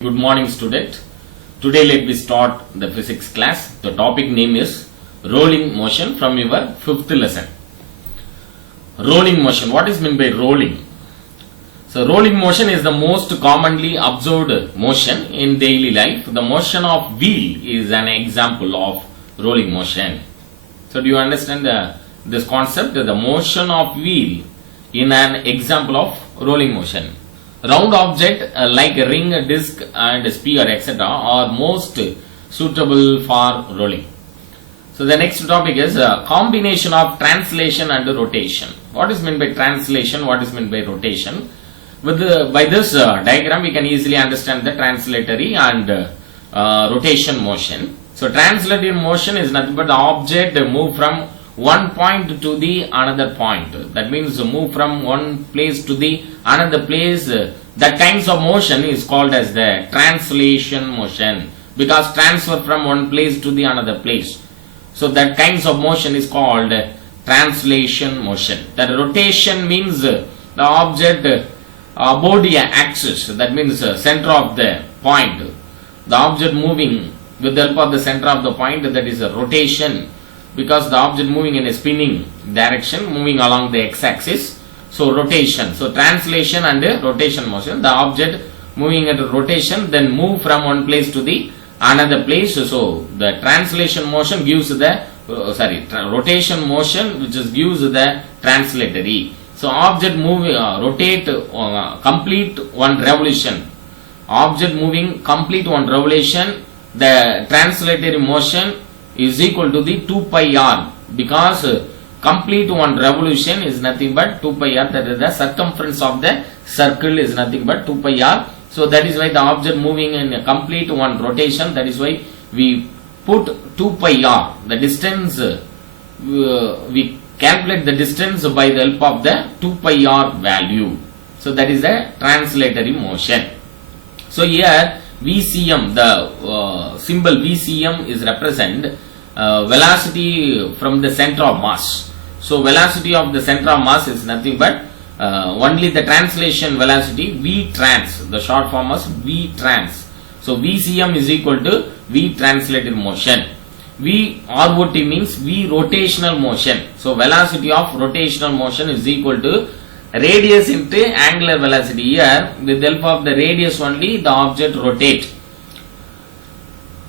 Good morning, student. Today let me start the physics class. The topic name is rolling motion from your 5th lesson. Rolling motion. What is meant by rolling? So rolling motion is the most commonly observed motion in daily life. The motion of wheel is an example of rolling motion. So do you understand this concept? The motion of wheel in an example of rolling motion. Round object like a ring, a disc and sphere etc. are most suitable for rolling. So the next topic is a combination of translation and rotation. What is meant by translation? What is meant by rotation? By this diagram we can easily understand the translatory and rotation motion. So translatory motion is nothing but the object move from one point to the another point. That means move from one place to the another place. That kinds of motion is called as the translation motion, because transfer from one place to the another place. So that kinds of motion is called translation motion. That rotation means the object about the axis. That means center of the point. The object moving with the help of the center of the point, that is a rotation, because the object moving in a spinning direction, moving along the x-axis. So rotation. So translation and rotation motion. The object moving at a rotation, then move from one place to the another place. So the translation motion gives the rotation motion, which is gives the translatory. So object moving rotate complete one revolution. Object moving complete one revolution. The translatory motion is equal to the 2 pi r, because complete one revolution is nothing but 2 pi r, that is the circumference of the circle is nothing but 2 pi r. So that is why the object moving in a complete one rotation, that is why we put 2 pi r, the distance, we calculate the distance by the help of the 2 pi r value. So that is the translatory motion. So here VCM, the symbol VCM is represent velocity from the center of mass. So velocity of the center of mass is nothing but only the translation velocity V trans, the short form is V trans. So VCM is equal to V translated motion. V ROT means V rotational motion. So velocity of rotational motion is equal to radius into angular velocity. Here with the help of the radius only the object rotate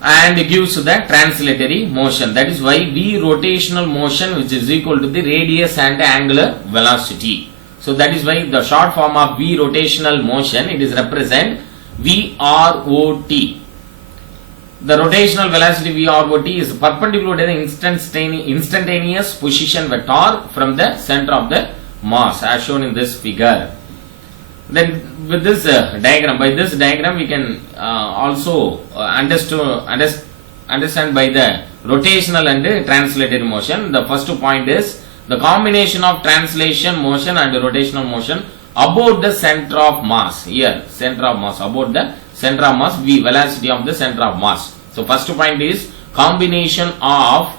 and gives the translatory motion. That is why V rotational motion, which is equal to the radius and angular velocity. So that is why the short form of V rotational motion, it is represent VROT. The rotational velocity VROT is perpendicular to the instantaneous position vector from the center of the mass, as shown in this figure. Then with this diagram, by this diagram we can also understand by the rotational and translatory motion. The first point is the combination of translation motion and rotational motion about the center of mass. Here center of mass, about the center of mass, V velocity of the center of mass. So first point is combination of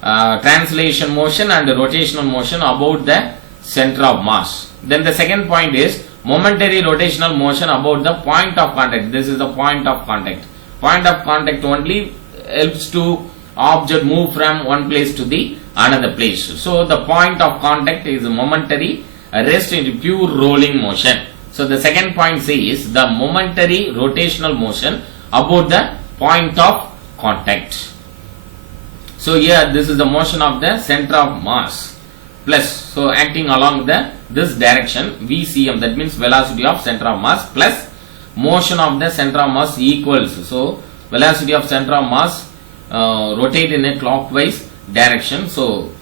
translation motion and rotational motion about the center of mass. Then the second point is momentary rotational motion about the point of contact. This is the point of contact. Point of contact only helps to object move from one place to the another place. So the point of contact is momentary rest into pure rolling motion. So the second point says the momentary rotational motion about the point of contact. So here this is the motion of the center of mass plus, so acting along this direction VCM, that means velocity of center of mass plus motion of the center of mass equals, so velocity of center of mass rotate in a clockwise direction. So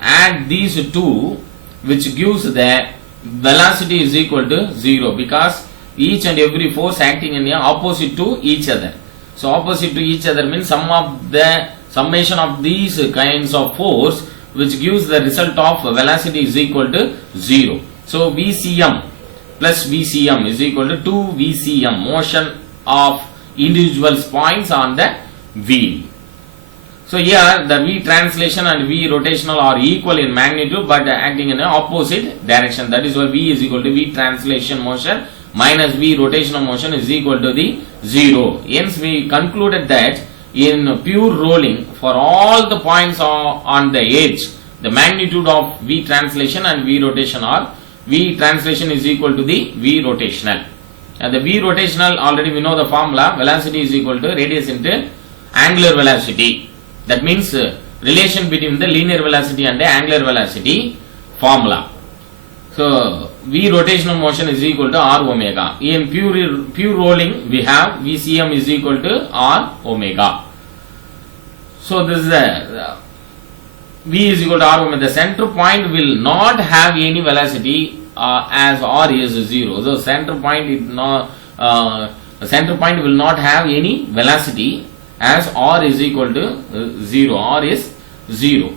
add these two, which gives the velocity is equal to 0, because each and every force acting in a opposite to each other. So opposite to each other means summation of these kinds of force, which gives the result of velocity is equal to 0. So VCM plus VCM is equal to 2 VCM, motion of individual points on the wheel. So here the V translation and V rotational are equal in magnitude but acting in an opposite direction. That is why V is equal to V translation motion minus v rotational motion is equal to the 0. Hence we concluded that in pure rolling, for all the points on the edge, the magnitude of v translation and v rotation are v translation is equal to the v rotational. And the v rotational, already we know the formula, velocity is equal to radius into angular velocity. That means relation between the linear velocity and the angular velocity formula. So v rotational motion is equal to r omega. In pure rolling we have vcm is equal to r omega. So this is v is equal to r omega. The center point will not have any velocity as r is 0. So center point will not have any velocity as r is equal to 0. R is 0.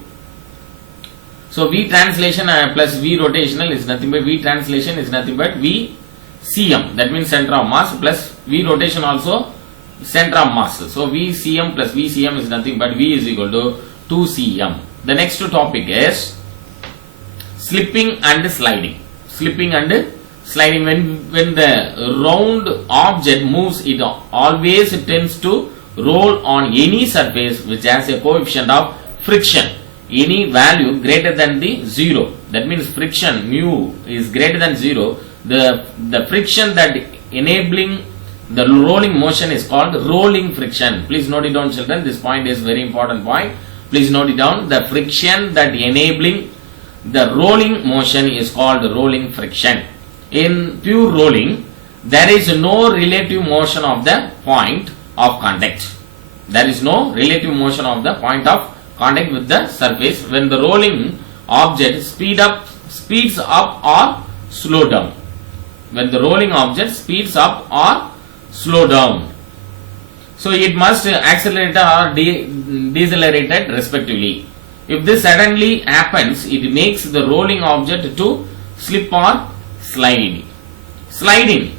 So v translation plus v rotational is nothing but v translation is nothing but v cm, that means center of mass, plus v rotation also center of mass. So v cm plus v cm is nothing but v is equal to 2 cm. The next topic is slipping and sliding. Slipping and sliding. When the round object moves, it always tends to roll on any surface which has a coefficient of friction, any value greater than the 0. That means friction mu is greater than 0. The friction that enabling the rolling motion is called rolling friction. Please note it down, children. This point is very important point. Please note it down. The friction that enabling the rolling motion is called rolling friction. In pure rolling, there is no relative motion of the point of contact. There is no relative motion of the point of contact with the surface when the rolling object speeds up or slow down. When the rolling object speeds up or slow down, so it must accelerate or decelerate respectively. If this suddenly happens, it makes the rolling object to slip or slide. Sliding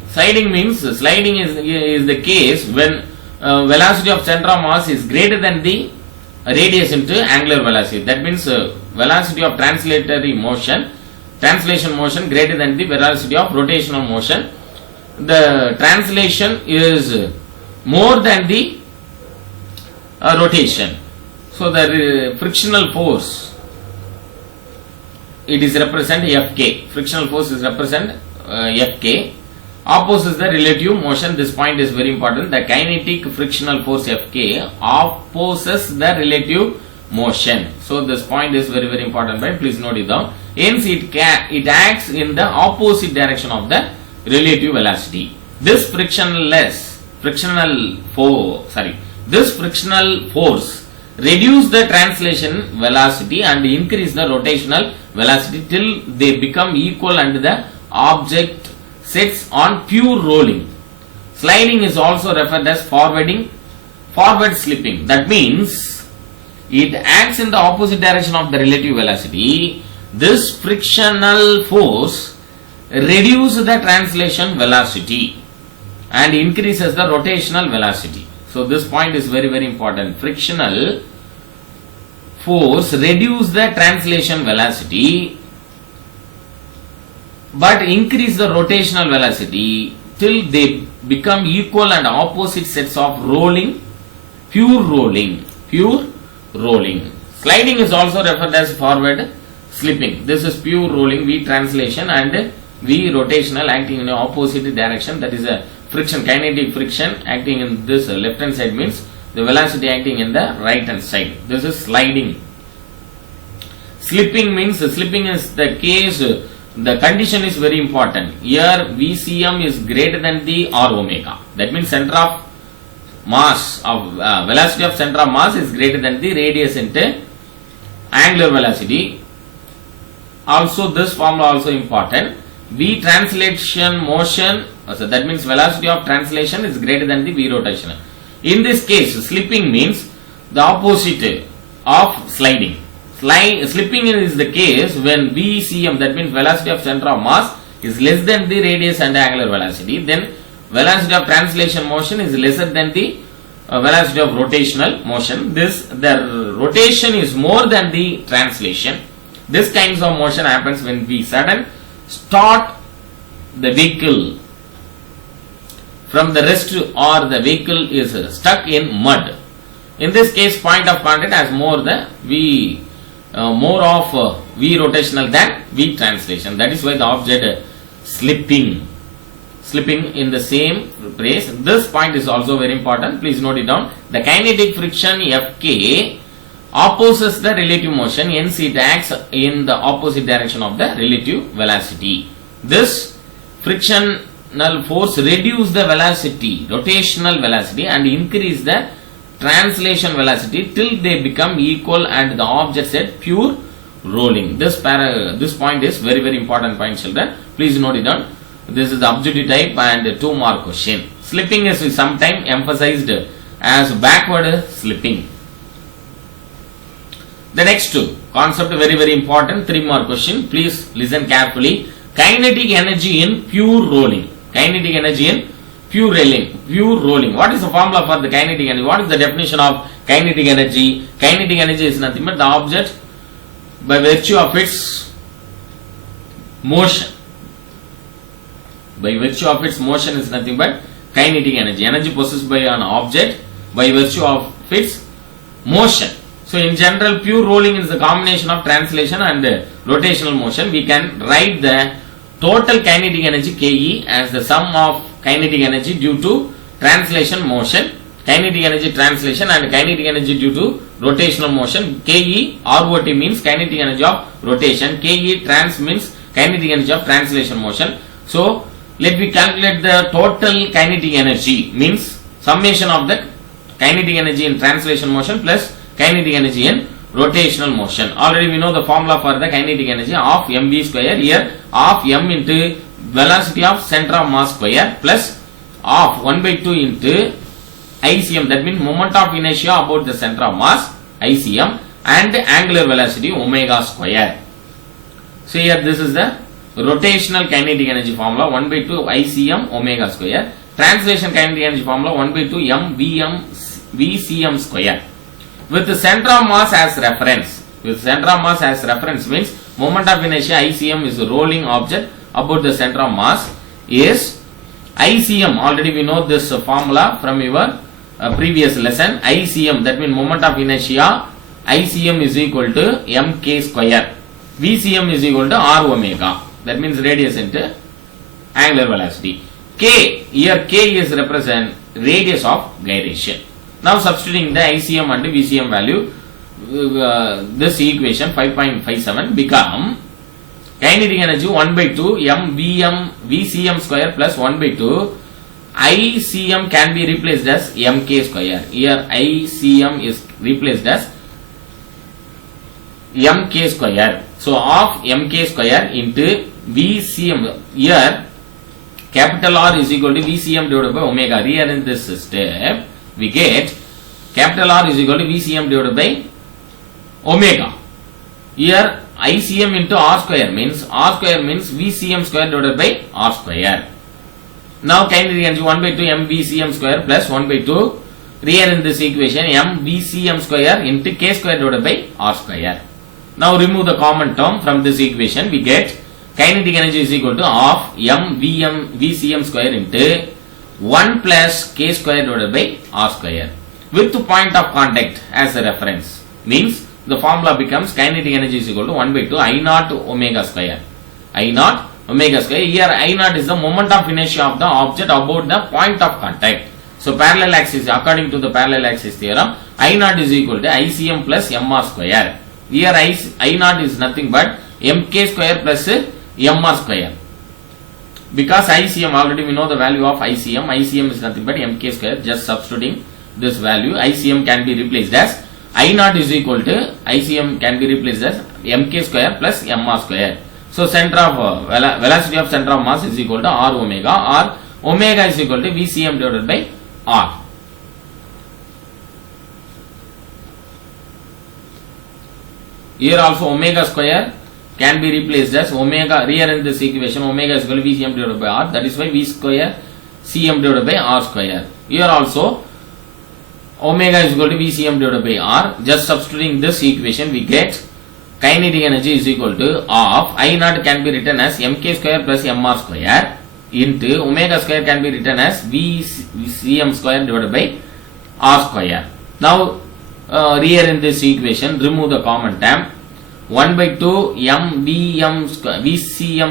means sliding is the case when velocity of center of mass is greater than the radius into angular velocity. That means velocity of translation motion greater than the velocity of rotational motion. The translation is more than the rotation. So the frictional force, it is represent Fk. Frictional force is represent Fk. Opposes the relative motion. This point is very important. The kinetic frictional force Fk opposes the relative motion. So this point is very, very important. Right? Please note it down. Hence it acts in the opposite direction of the relative velocity. This frictional force reduce the translation velocity and increase the rotational velocity till they become equal and the object sets on pure rolling. Sliding is also referred as forward slipping. That means it acts in the opposite direction of the relative velocity. This frictional force reduces the translation velocity and increases the rotational velocity. So this point is very, very important. Frictional force reduce the translation velocity but increase the rotational velocity till they become equal and opposite sets of pure rolling. Sliding is also referred as forward slipping. This is pure rolling, V translation and V rotational acting in the opposite direction. That is a friction, kinetic friction acting in this left hand side means the velocity acting in the right hand side. This is sliding. Slipping means slipping is the case. The condition is very important. Here Vcm is greater than the r omega. That means center of mass of velocity of center of mass is greater than the radius into angular velocity. Also this formula also important. V translation motion, so that means velocity of translation is greater than the V rotation. In this case, slipping means the opposite of sliding. Slipping is the case when Vcm, that means velocity of center of mass, is less than the radius and angular velocity. Then velocity of translation motion is lesser than the velocity of rotational motion. The rotation is more than the translation. This kinds of motion happens when we sudden start the vehicle from the rest or the vehicle is stuck in mud. In this case, point of contact has more of V rotational than V translation. That is why the object slipping in the same place. This point is also very important. Please note it down. The kinetic friction Fk opposes the relative motion, hence it acts in the opposite direction of the relative velocity. This frictional force reduces the velocity, rotational velocity, and increase the translation velocity till they become equal and the object at pure rolling. This point is very, very important point, children. Please note it down. This is the objective type and 2 mark question. Slipping is sometimes emphasized as backward slipping. The next concept, very, very important, 3 mark question. Please listen carefully. Kinetic energy in pure rolling. Kinetic energy in pure rolling. What is the formula for the kinetic energy? What is the definition of kinetic energy? Kinetic energy is nothing but the object by virtue of its motion. By virtue of its motion is nothing but kinetic energy. Energy possessed by an object by virtue of its motion. So in general, pure rolling is the combination of translation and rotational motion. We can write the total kinetic energy Ke as the sum of kinetic energy due to translation motion, kinetic energy translation, and kinetic energy due to rotational motion. Ke ROT means kinetic energy of rotation. Ke trans means kinetic energy of translation motion. So let me calculate the total kinetic energy, means summation of the kinetic energy in translation motion plus kinetic energy in rotational motion. Already we know the formula for the kinetic energy of mv square. Here of m into velocity of center of mass square plus of 1 by 2 into ICM, that means moment of inertia about the center of mass ICM, and angular velocity omega square. So here this is the rotational kinetic energy formula, 1 by 2 ICM omega square. Translation kinetic energy formula, 1 by 2 mvm vcm square. With the center of mass as reference. With center of mass as reference means moment of inertia ICM is a rolling object about the center of mass is ICM. Already we know this formula from your previous lesson. ICM, that means moment of inertia ICM is equal to mk square. VCM is equal to r omega. That means radius into angular velocity. K, here K is represent radius of gyration. Now substituting the ICM and VCM value, this equation 5.57 become kinetic energy 1 by 2 mvm vcm square plus 1 by 2 ICM can be replaced as mk square. Here ICM is replaced as mk square. So of mk square into VCM. Here capital R is equal to VCM divided by omega. Here in this step we get capital R is equal to VCM divided by omega. Here ICM into R square means VCM square divided by R square. Now kinetic energy 1 by 2 mVCM square plus 1 by 2 here in this equation mVCM square into K square divided by R square. Now remove the common term from this equation. We get kinetic energy is equal to half mVCM square into 1 plus K square divided by R square with point of contact as a reference, means the formula becomes kinetic energy is equal to 1 by 2 I naught omega square. I naught omega square. Here I naught is the moment of inertia of the object about the point of contact. So parallel axis, according to the parallel axis theorem, I naught is equal to ICM plus mr square. Here I naught is nothing but mk square plus mr square. Because ICM, already we know the value of ICM. ICM is nothing but mk square. Just substituting this value, ICM can be replaced as I naught is equal to ICM can be replaced as mk square plus mr square. So center of velocity of center of mass is equal to r omega. R omega is equal to VCM divided by R. Here also omega square can be replaced as omega. Here in this equation omega is equal to VCM divided by R. That is why V square CM divided by R square. Here also omega is equal to VCM divided by R. Just substituting this equation we get kinetic energy is equal to of I naught can be written as mk square plus mr square into omega square can be written as Vcm square divided by R square. Now here in this equation remove the common term. 1 by 2 Vcm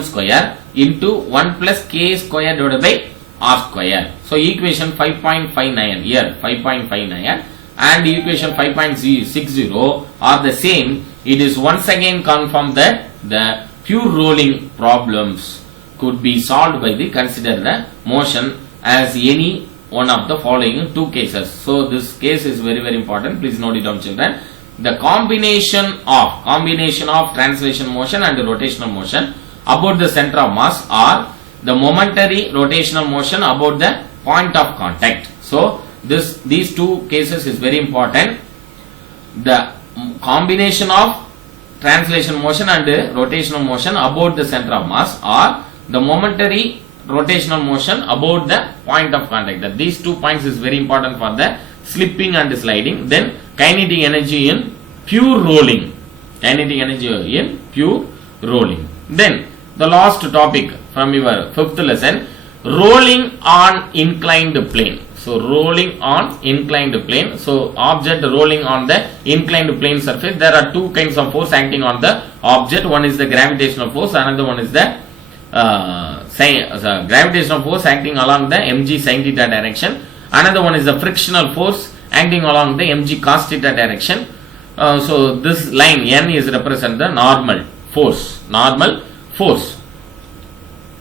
square into 1 plus K square divided by R square. So equation 5.59 here 5.59 and equation 5.60 are the same. It is once again confirmed that the pure rolling problems could be solved by the consider the motion as any one of the following two cases. So this case is very important. Please note it down, children. The combination of translation motion and rotational motion about the center of mass or the momentary rotational motion about the point of contact. So these two cases is very important. The combination of translation motion and rotational motion about the center of mass or the momentary rotational motion about the point of contact. That these 2 points is very important for the slipping and sliding. Then kinetic energy in pure rolling. Kinetic energy in pure rolling. Then the last topic from your 5th lesson, rolling on inclined plane. So rolling on inclined plane. So object rolling on the inclined plane surface. There are two kinds of force acting on the object. One is the gravitational force, another one is the gravitational force acting along the mg sin theta direction. Another one is the frictional force acting along the mg cos theta direction. So this line n is represent the normal force.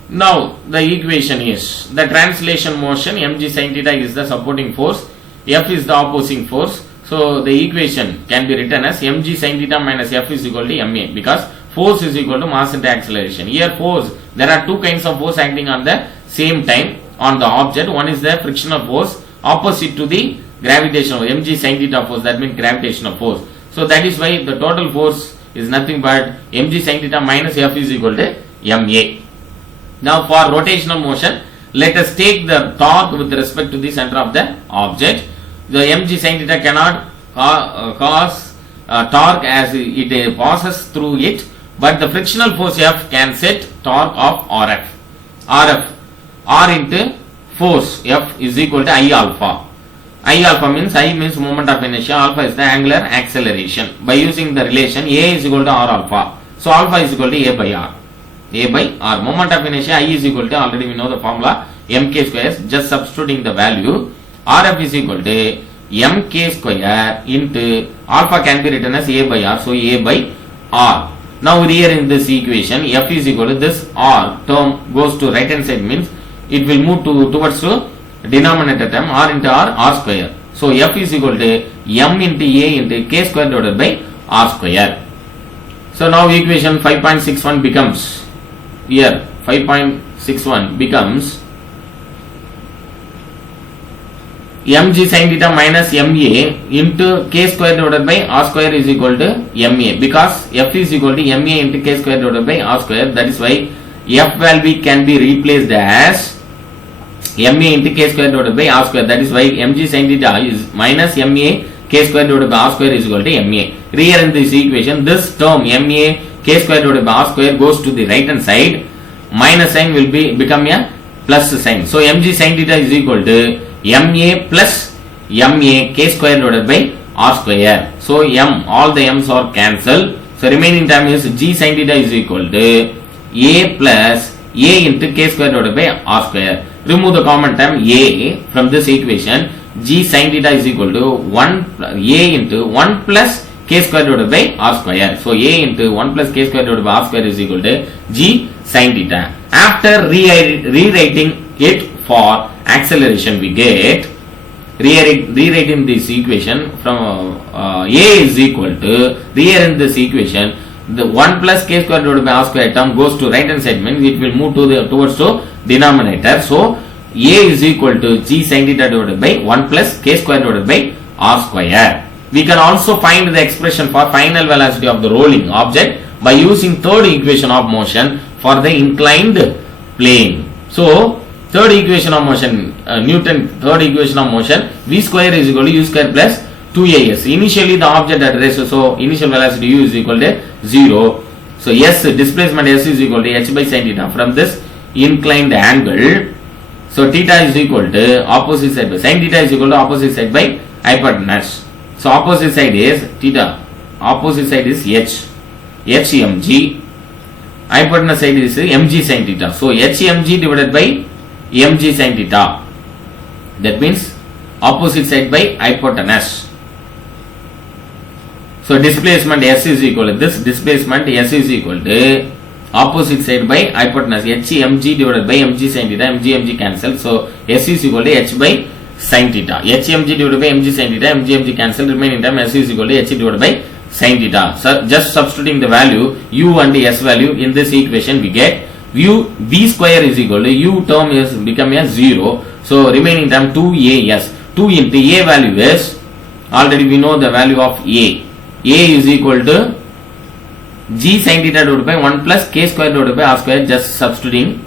Now the equation is the translation motion mg sin theta is the supporting force, F is the opposing force. So the equation can be written as mg sin theta minus F is equal to ma, because force is equal to mass into acceleration. Here force, there are two kinds of force acting on the same time on the object. One is the frictional force opposite to the gravitational mg sin theta force, that means gravitational force. So that is why the total force is nothing but mg sin theta minus F is equal to ma. Now for rotational motion, let us take the torque with respect to the center of the object. The mg sin theta cannot cause torque as it passes through it, but the frictional force F can set torque of R into force F is equal to I alpha. I alpha means I means moment of inertia, alpha is the angular acceleration. By using the relation A is equal to R alpha. So alpha is equal to A by R. A by R. Moment of inertia I is equal to, already we know the formula, mk square. Just substituting the value, Rf is equal to mk square into alpha can be written as A by R. So A by R. Now here in this equation F is equal to this R term goes to right hand side, means it will move towards to denominator term R into R square. So F is equal to m into A into k square divided by R square. So now equation 5.61 becomes, here 5.61 becomes mg sin theta minus ma into k square divided by R square is equal to ma, because F is equal to ma into k square divided by R square. That is why F value can be replaced as ma into k square divided by R square. That is why mg sin theta is minus ma k square divided by R square is equal to ma. Here in this equation, this term ma k square divided by R square goes to the right hand side. Minus sign will become a plus sign. So mg sin theta is equal to ma plus ma k square divided by R square. So m, all the m's are cancelled. So remaining term is g sin theta is equal to a plus a into k square divided by R square. Remove the common term a from this equation. G sin theta is equal to 1 a into 1 plus k square divided by R square. So a into 1 plus k square divided by R square is equal to g sin theta. After rewriting it for acceleration, we get rewriting this equation from a is equal to, here in this equation the 1 plus k square divided by R square term goes to right hand side, means it will move towards to denominator. So a is equal to g sin theta divided by 1 plus k square divided by R square. We can also find the expression for final velocity of the rolling object by using third equation of motion for the inclined plane. So third equation of motion, Newton third equation of motion, v square is equal to u square plus 2as. Initially the object at rest, so initial velocity u is equal to 0. So s, displacement s is equal to h by sin theta. From this inclined angle. So theta is equal to opposite side by sin theta is equal to opposite side by hypotenuse. So opposite side is theta. Opposite side is hmg. Hypotenuse side is mg sin theta. So hmg divided by mg sin theta. That means opposite side by hypotenuse. So displacement S is equal to this. Displacement S is equal to opposite side by hypotenuse. hmg divided by mg sin theta. mg cancel. So S is equal to h by sin theta. hmg divided by mg sin theta. mg cancel. Remaining term S is equal to h divided by sin theta. So just substituting the value u and s value in this equation, we get u v square is equal to u term is become a 0. So remaining term 2as. 2 into a value is, already we know the value of a. A is equal to g sin theta divided by 1 plus k square divided by r square. Just substituting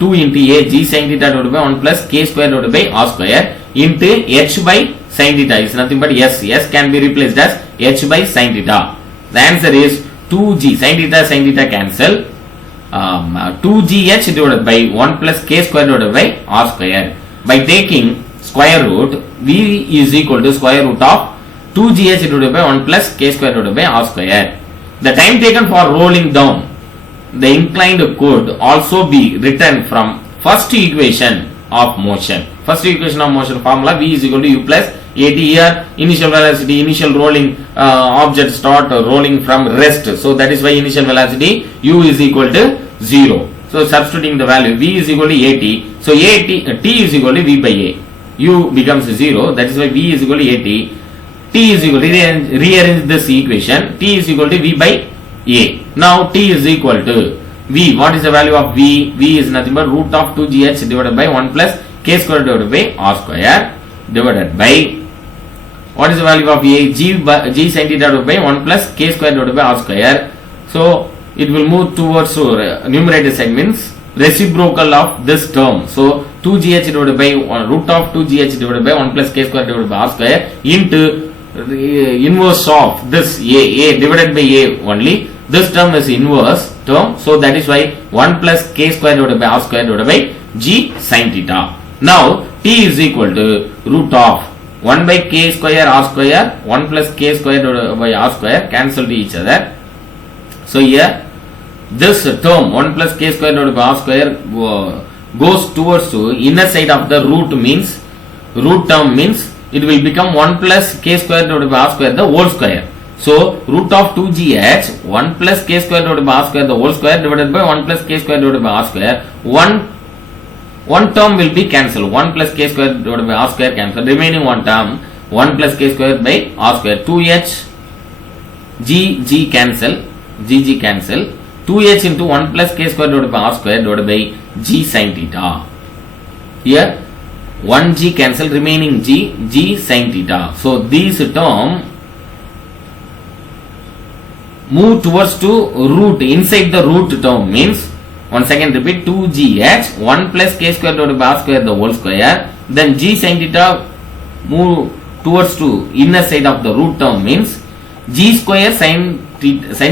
2 into a g sin theta divided by 1 plus k square divided by r square into h by sin theta is nothing but s. S can be replaced as h by sin theta. The answer is 2g sin theta cancel. 2gh divided by 1 plus k square divided by r square. By taking square root, v is equal to square root of 2gh divided by 1 plus k square divided by r square. The time taken for rolling down the inclined could also be written from first equation of motion. First equation of motion formula, v is equal to u plus at. Here initial velocity, initial rolling object start rolling from rest. So that is why initial velocity u is equal to 0. So substituting the value, v is equal to at. So t is equal to v by a. U becomes 0. That is why v is equal to at. T is equal to, rearrange this equation, t is equal to v by a. Now t is equal to v. What is the value of v? V is nothing but root of 2gh divided by 1 plus k square divided by r square divided by, what is the value of a? G sin theta divided by 1 plus k square divided by r square. So it will move towards numerator side, means reciprocal of this term. So 2gh divided by root of 2gh divided by 1 plus k square divided by r square into inverse of this a divided by a only. This term is inverse term. So that is why 1 plus k square divided by r square divided by g sin theta. Now t is equal to root of 1 by k square r square, 1 plus k square divided by r square cancel to each other. So here this term 1 plus k square divided by r square goes towards to inner side of the root, means root term means it will become 1 plus k square divided by r square the whole square. So root of 2gh 1 plus k square divided by r square the whole square divided by 1 plus k square divided by r square. One term will be cancelled. 1 plus k square divided by r square cancel. Remaining one term 1 plus k square by r square. 2h g cancel. G cancel. 2h into 1 plus k square divided by r square divided by g sin theta. Here 1g cancel, remaining g sin theta. So this term move towards to root, inside the root term, means once again repeat 2gh 1 plus k square divided by r square the whole square, then g sin theta move towards to inner side of the root term, means g square sin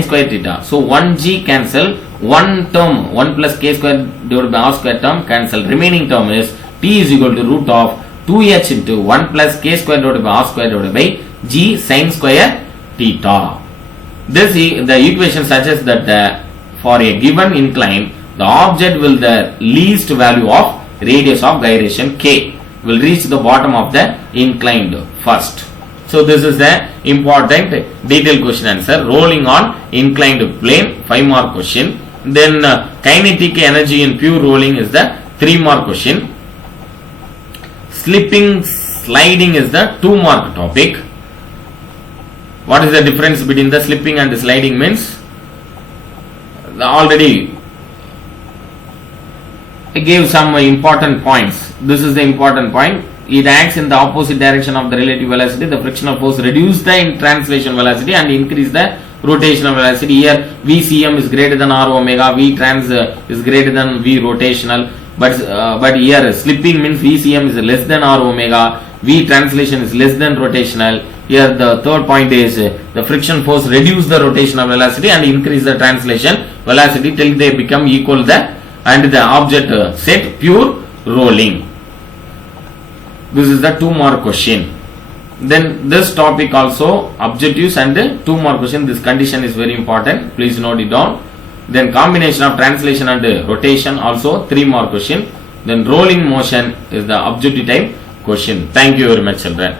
square theta. So 1g cancel, one term 1 plus k square divided by r square term cancel. Remaining term is t is equal to root of 2h into 1 plus k square divided by r square divided by g sin square theta. This the equation suggests that for a given incline, the object will the least value of radius of gyration k will reach the bottom of the inclined first. So this is the important detailed question answer. Rolling on inclined plane, 5 mark question. Then kinetic energy in pure rolling is the 3 mark question. Slipping, sliding is the 2 mark topic. What is the difference between the slipping and the sliding means? Already I gave some important points. This is the important point. It acts in the opposite direction of the relative velocity. The frictional force reduce the translation velocity and increase the rotational velocity. Here Vcm is greater than r omega, V trans is greater than V rotational. But here slipping means Vcm is less than r omega, V translation is less than rotational. Here the third point is the friction force reduce the rotational velocity and increase the translation velocity till they become equal the and the object set pure rolling. This is the 2 mark question. Then this topic also objectives and 2 mark question. This condition is very important. Please note it down. Then combination of translation and rotation also 3 mark question. Then rolling motion is the objective type question. Thank you very much, children.